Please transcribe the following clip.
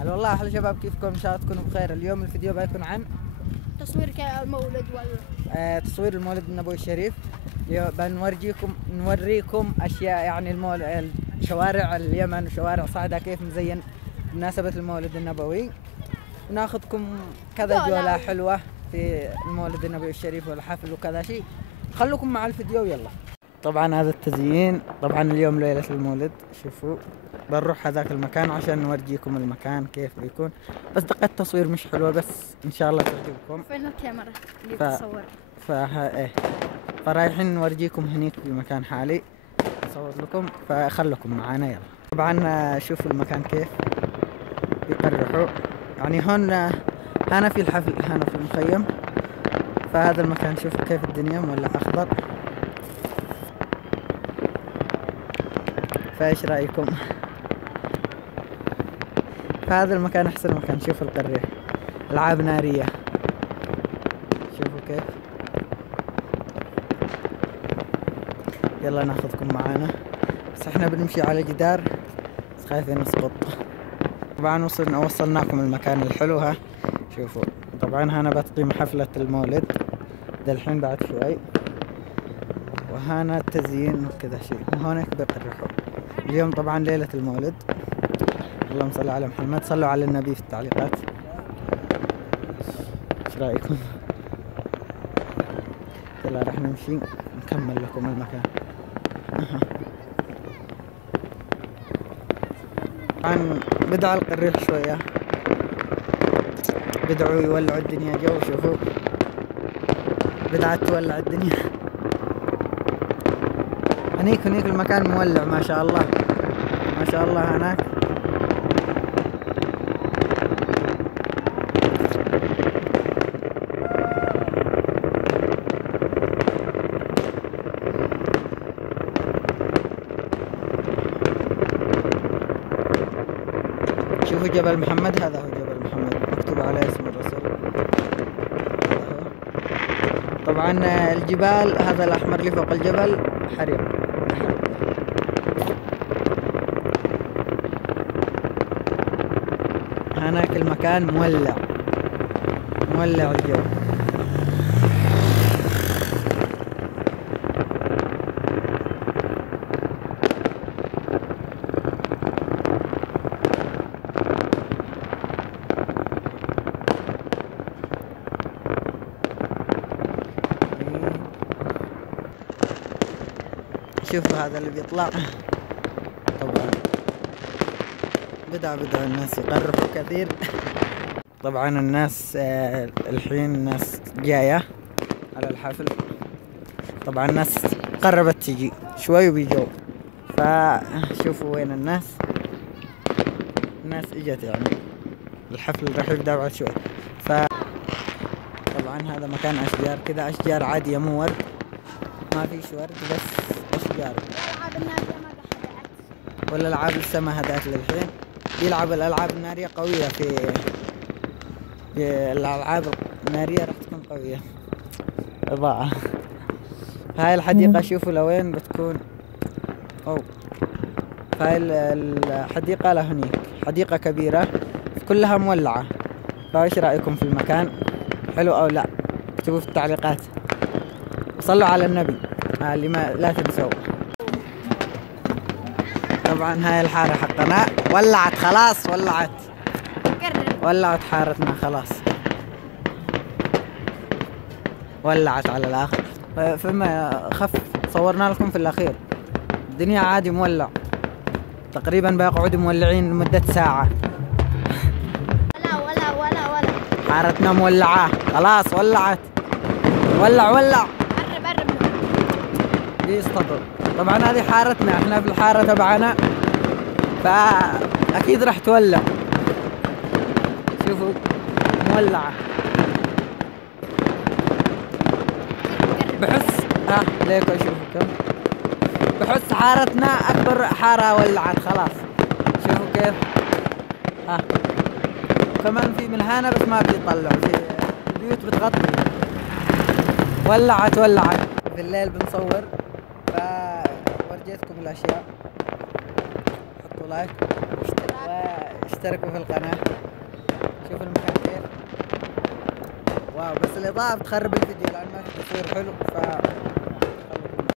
هلا والله، احلى شباب، كيفكم؟ ان شاء الله تكونوا بخير. اليوم الفيديو بيكون عن تصوير المولد تصوير المولد النبوي الشريف. نوريكم اشياء، يعني شوارع اليمن وشوارع صعدة كيف مزين بمناسبة المولد النبوي، وناخذكم كذا جولة حلوة في المولد النبوي الشريف والحفل وكذا شيء. خلوكم مع الفيديو يلا. طبعا هذا التزيين، طبعا اليوم ليلة المولد. شوفوا بنروح هذاك المكان عشان نورجيكم المكان كيف بيكون، بس دقة التصوير مش حلوة، بس ان شاء الله تعجبكم. فين الكاميرا اللي بتصور؟ ايه، فرايحين نورجيكم هنيك في مكان حالي نصور لكم، فخلكم معانا يلا. طبعا شوفوا المكان كيف بيقرحوا، يعني هون هنا في الحفل، هنا في المخيم. فهذا المكان شوفوا كيف الدنيا مولع اخضر. فايش رايكم؟ فهذا المكان احسن مكان. شوفوا القرية، العاب نارية، شوفوا كيف. يلا ناخذكم معانا، بس احنا بنمشي على جدار بس خايفين نسقط. طبعا وصلناكم المكان الحلو. ها شوفوا، طبعا هنا بتقيم حفلة المولد الحين بعد شوي، وهنا التزيين وكذا شيء، وهونك بيقرحوا. اليوم طبعا ليلة المولد. اللهم صل على محمد، صلوا على النبي في التعليقات. ايش رايكم؟ يلا راح نمشي نكمل لكم المكان. طبعا بدع القريح شوية، بدعوا يولعوا الدنيا جو. شوفوا بدعت تولع الدنيا. هنيك المكان مولع ما شاء الله، ما شاء الله. هناك شوفوا جبل محمد، هذا هو جبل محمد مكتوب عليه اسم الرسول. طبعا الجبال، هذا الأحمر اللي فوق الجبل حريق. هناك المكان مولع الجو. شوفوا هذا اللي بيطلع. طبعا بدأ الناس يقرحوا كثير. طبعا الناس الحين الناس جاية على الحفل. طبعا الناس قربت تجي شوي وبيجوا، فشوفوا وين الناس اجت، يعني الحفل راح يبدأ بعد شوي. طبعا هذا مكان أشجار كذا، أشجار عادية مو ورد، ما فيش ورد بس أشجار. ولا الألعاب لسه ما هدأت للحين. يلعب الألعاب النارية قوية، في الألعاب النارية راح تكون قوية. إضاءة. هاي الحديقة شوفوا لوين بتكون. هاي الحديقة لهنيك، حديقة كبيرة كلها مولعة. فايش رأيكم في المكان؟ حلو أو لا؟ اكتبوا في التعليقات، وصلوا على النبي اللي ما لا تنسوا. طبعا هاي الحارة حقنا ولعت خلاص، ولعت حارتنا خلاص، ولعت على الآخر. فيما خف صورنا لكم في الأخير، الدنيا عادي مولع، تقريبا بيقعدوا مولعين لمدة ساعة. ولا حارتنا مولعة خلاص، ولعت. ولع قرب بيصطدوا. طبعا هذه حارتنا، احنا في الحارة تبعنا، فأكيد راح تولع. شوفوا مولعة. بحس ليكو شوفوا بحس حارتنا أكبر حارة ولعت خلاص. شوفوا كيف. كمان في من هنا بس ما بيطلعوا، في البيوت بتغطي. ولعت في الليل بنصور، فورجيتكم الأشياء. حطوا لايك واشتراك اشتركوا في القناة. شوفوا المكان كيف. واو، بس الإضاءة بتخرب الفيديو لأن ما في تصوير حلو.